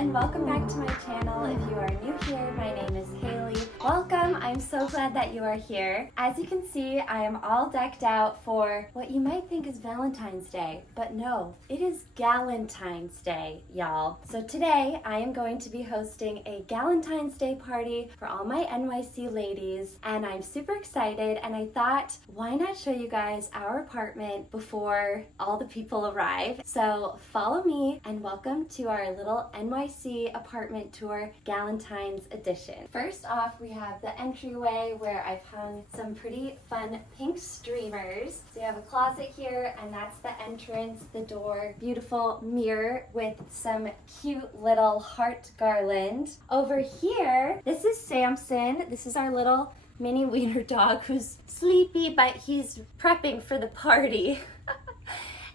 and welcome back to my channel. If you are new here, my name is Haley. Welcome, I'm so glad that you are here. As you can see, I am all decked out for what you might think is Valentine's Day, but no, it is Galentine's Day, y'all. So today, I am going to be hosting a Galentine's Day party for all my NYC ladies, and I'm super excited, and I thought, why not show you guys our apartment before all the people arrive? So follow me and welcome to our little NYC apartment tour, Galentine's edition. First off, we have the entryway where I've hung some pretty fun pink streamers. So you have a closet here, and that's the entrance, the door. Beautiful mirror with some cute little heart garland. Over here, this is Samson. This is our little mini wiener dog who's sleepy, but he's prepping for the party.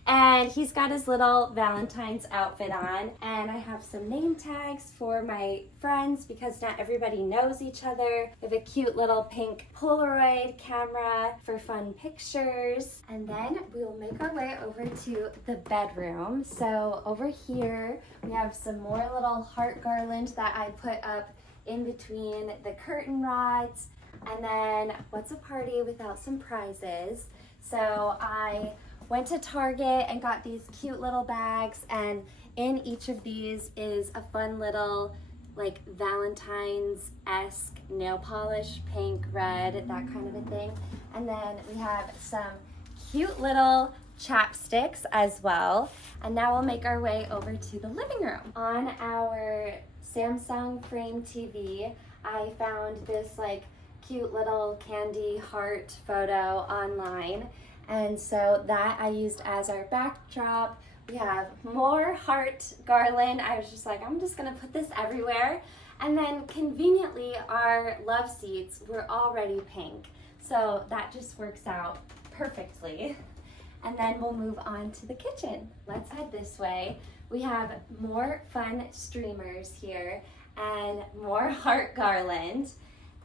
And he's got his little Valentine's outfit on. And I have some name tags for my friends because not everybody knows each other. We have a cute little pink Polaroid camera for fun pictures. And then we'll make our way over to the bedroom. So over here, we have some more little heart garland that I put up in between the curtain rods. And then what's a party without some prizes? So I went to Target and got these cute little bags, and in each of these is a fun little like Valentine's-esque nail polish, pink, red, that kind of a thing. And then we have some cute little chapsticks as well. And now we'll make our way over to the living room. On our Samsung frame TV, I found this like cute little candy heart photo online. And so that I used as our backdrop. We have more heart garland. I was just like, I'm just gonna put this everywhere. And then conveniently, our love seats were already pink. So that just works out perfectly. And then we'll move on to the kitchen. Let's head this way. We have more fun streamers here and more heart garland.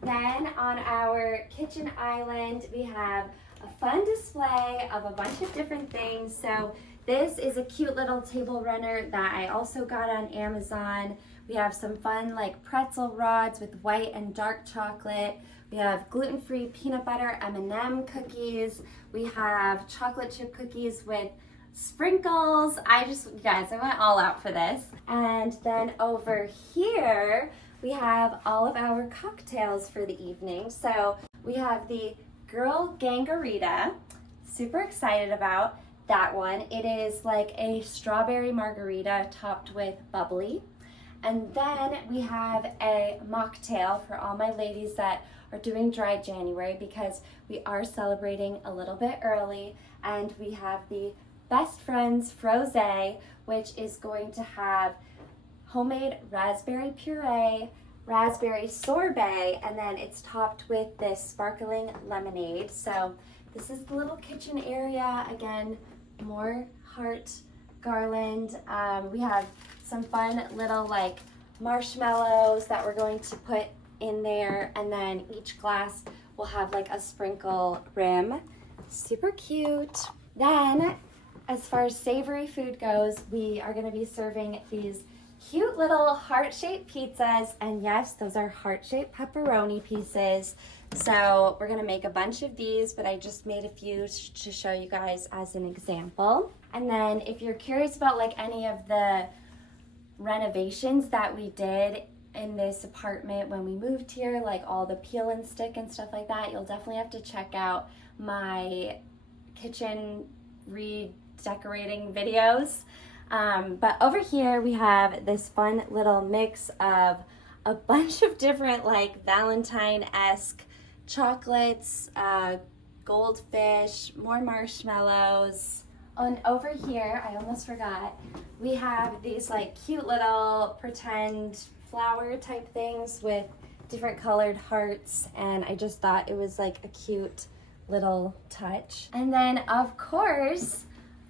Then on our kitchen island, we have a fun display of a bunch of different things. So this is a cute little table runner that I also got on Amazon. We have some fun like pretzel rods with white and dark chocolate. We have gluten-free peanut butter M&M cookies. We have chocolate chip cookies with sprinkles. You guys, I went all out for this. And then over here, we have all of our cocktails for the evening. So we have the Girl Gangarita, super excited about that one. It is like a strawberry margarita topped with bubbly. And then we have a mocktail for all my ladies that are doing dry January because we are celebrating a little bit early. And we have the Best Friends Frosé, which is going to have homemade raspberry puree, raspberry sorbet, and then it's topped with this sparkling lemonade. So this is the little kitchen area. Again, more heart garland. We have some fun little like marshmallows that we're going to put in there, and then each glass will have like a sprinkle rim. Super cute. Then as far as savory food goes, we are going to be serving these cute little heart-shaped pizzas, and yes, those are heart-shaped pepperoni pieces. So we're gonna make a bunch of these, but I just made a few to show you guys as an example. And then if you're curious about like any of the renovations that we did in this apartment when we moved here, like all the peel and stick and stuff like that, you'll definitely have to check out my kitchen redecorating videos. But over here we have this fun little mix of a bunch of different like Valentine-esque chocolates, goldfish, more marshmallows. And over here, I almost forgot, we have these like cute little pretend flower type things with different colored hearts, and I just thought it was like a cute little touch. And then of course,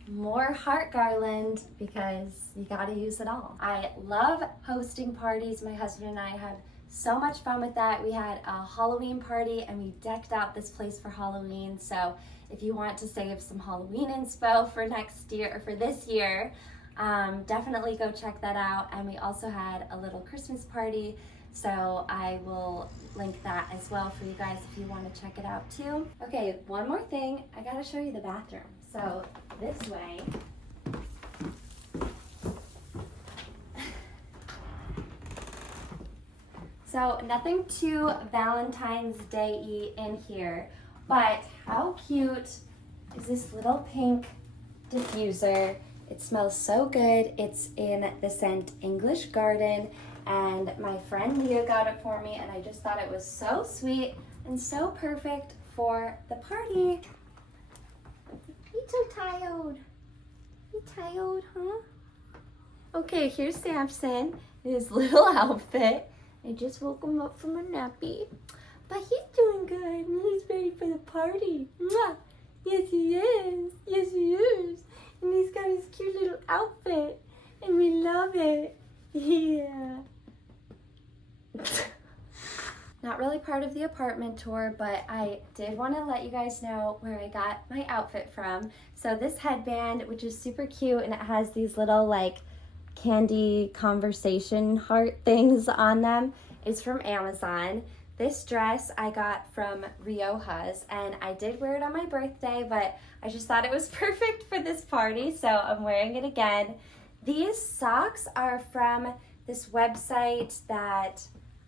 more heart garland because you gotta use it all. I love hosting parties. My husband and I had so much fun with that. We had a Halloween party and we decked out this place for Halloween. So if you want to save some Halloween inspo for next year or for this year, Definitely go check that out. And we also had a little Christmas party, so I will link that as well for you guys if you want to check it out too. Okay, one more thing. I gotta show you the bathroom. So this way. So nothing too Valentine's Day-y in here, but how cute is this little pink diffuser? It smells so good. It's in the scent English Garden, and my friend Leah got it for me, and I just thought it was so sweet and so perfect for the party. You so tired. You tired, huh? Okay, here's Samson in his little outfit. I just woke him up from a nappy, but he's doing good and he's ready for the party. Mwah! Yes, he is. Yes, he is. And he's got his cute little outfit, and we love it. Yeah. Not really part of the apartment tour, but I did want to let you guys know where I got my outfit from. So this headband, which is super cute, and it has these little like candy conversation heart things on them, is from Amazon. This dress I got from Rioja's, and I did wear it on my birthday, but I just thought it was perfect for this party, so I'm wearing it again. These socks are from this website that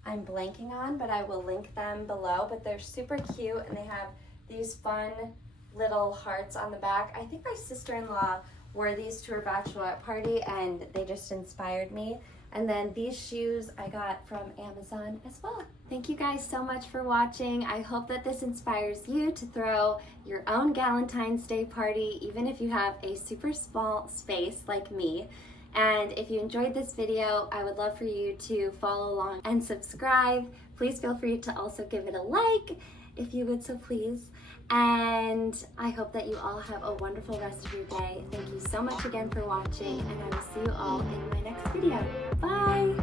I'm blanking on, but I will link them below, but they're super cute, and they have these fun little hearts on the back. I think my sister-in-law wore these to her bachelorette party, and they just inspired me. And then these shoes I got from Amazon as well. Thank you guys so much for watching. I hope that this inspires you to throw your own Galentine's Day party, even if you have a super small space like me. And if you enjoyed this video, I would love for you to follow along and subscribe. Please feel free to also give it a like if you would so please. And I hope that you all have a wonderful rest of your day. Thank you so much again for watching, and I will see you all in my next video. Bye!